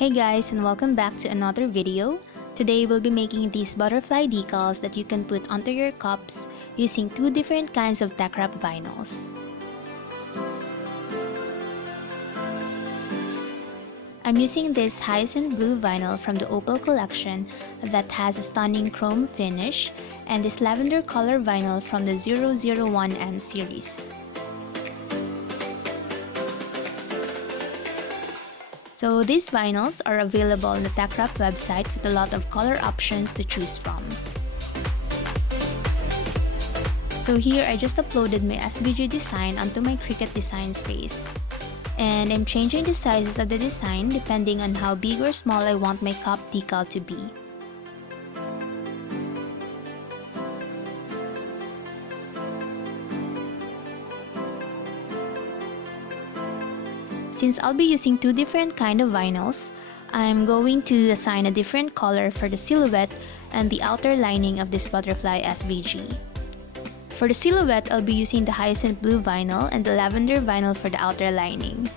Hey guys, and welcome back to another video. Today we'll be making these butterfly decals that you can put onto your cups using two different kinds of TeckWrap vinyls. I'm using this Hyacinth Blue vinyl from the Opal collection that has a stunning chrome finish, and this lavender color vinyl from the 001M series. So these vinyls are available on the TeckWrap website with a lot of color options to choose from. So here I just uploaded my SVG design onto my Cricut design space. And I'm changing the sizes of the design depending on how big or small I want my cup decal to be. Since I'll be using two different kind of vinyls, I'm going to assign a different color for the silhouette and the outer lining of this butterfly SVG. For the silhouette, I'll be using the Hyacinth Blue vinyl and the Lavender vinyl for the outer lining.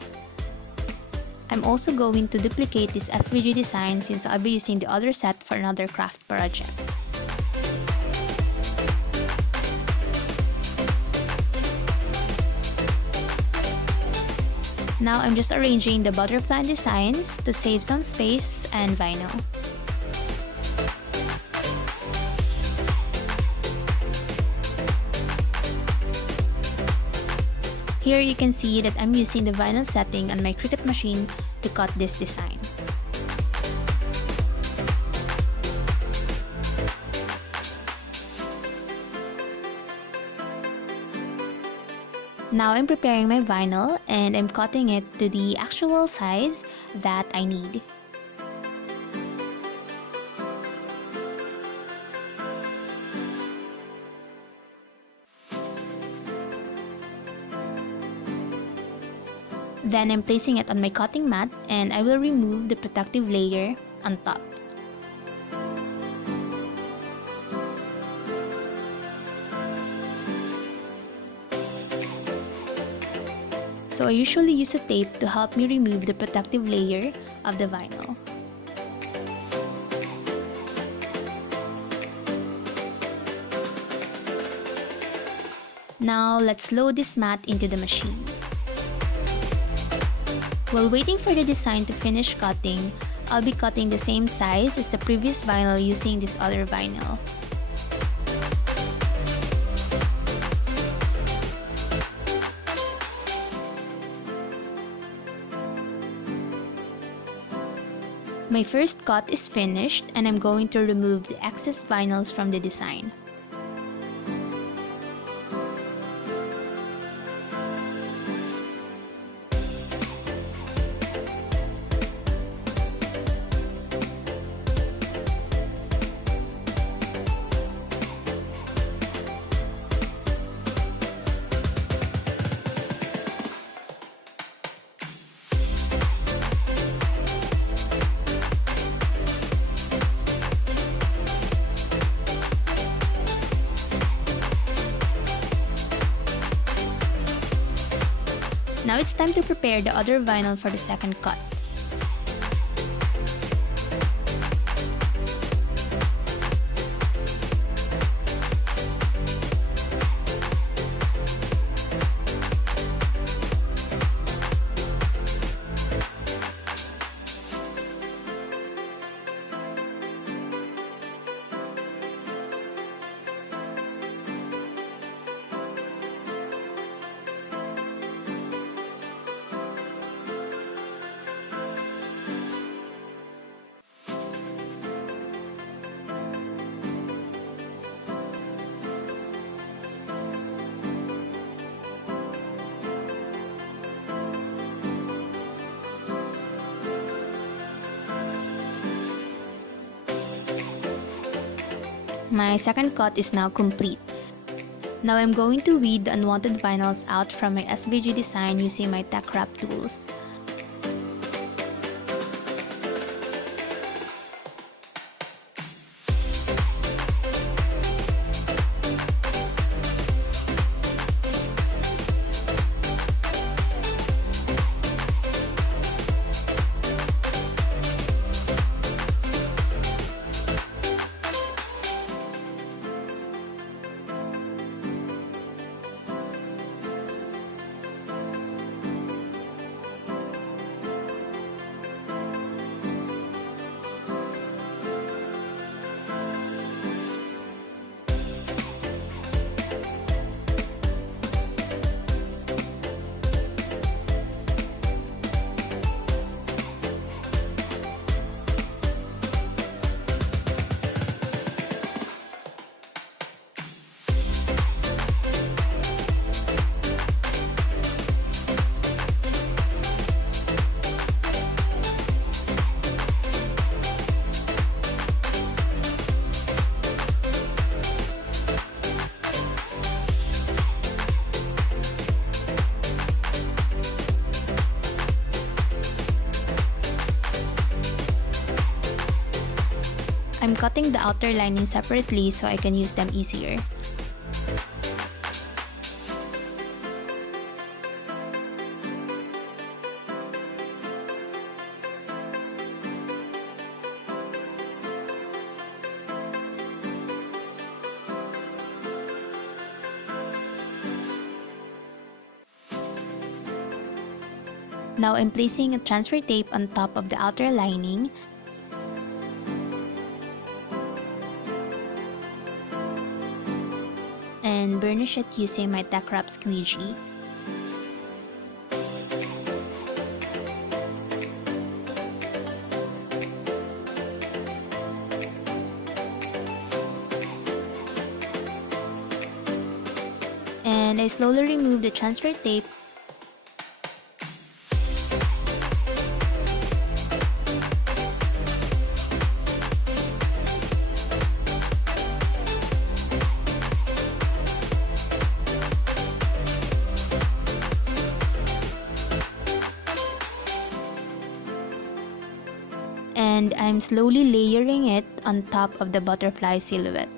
I'm also going to duplicate this SVG design since I'll be using the other set for another craft project. Now I'm just arranging the butterfly designs to save some space and vinyl. Here you can see that I'm using the vinyl setting on my Cricut machine to cut this design. Now I'm preparing my vinyl and I'm cutting it to the actual size that I need. Then I'm placing it on my cutting mat and I will remove the protective layer on top. So I usually use a tape to help me remove the protective layer of the vinyl. Now let's load this mat into the machine. While waiting for the design to finish cutting, I'll be cutting the same size as the previous vinyl using this other vinyl. My first cut is finished and I'm going to remove the excess vinyls from the design. Now it's time to prepare the other vinyl for the second cut. My second cut is now complete. Now I'm going to weed the unwanted vinyls out from my SVG design using my TeckWrap tools. I'm cutting the outer lining separately so I can use them easier. Now I'm placing a transfer tape on top of the outer lining and burnish it using my TeckWrap squeegee. And I slowly remove the transfer tape . And I'm slowly layering it on top of the butterfly silhouette.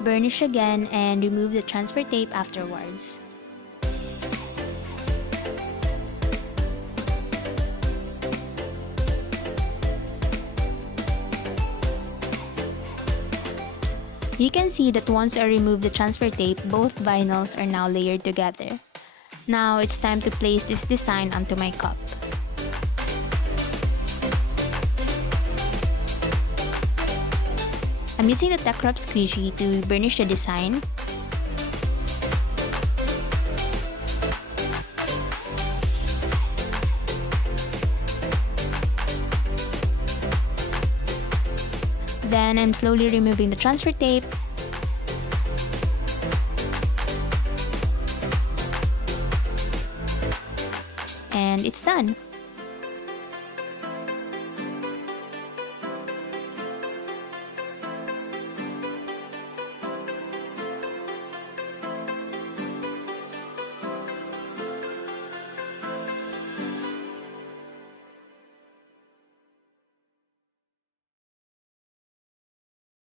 Burnish again and remove the transfer tape afterwards. You can see that once I remove the transfer tape, both vinyls are now layered together. Now it's time to place this design onto my cup. I'm using the TeckWrap squeegee to burnish the design. Then I'm slowly removing the transfer tape. And it's done.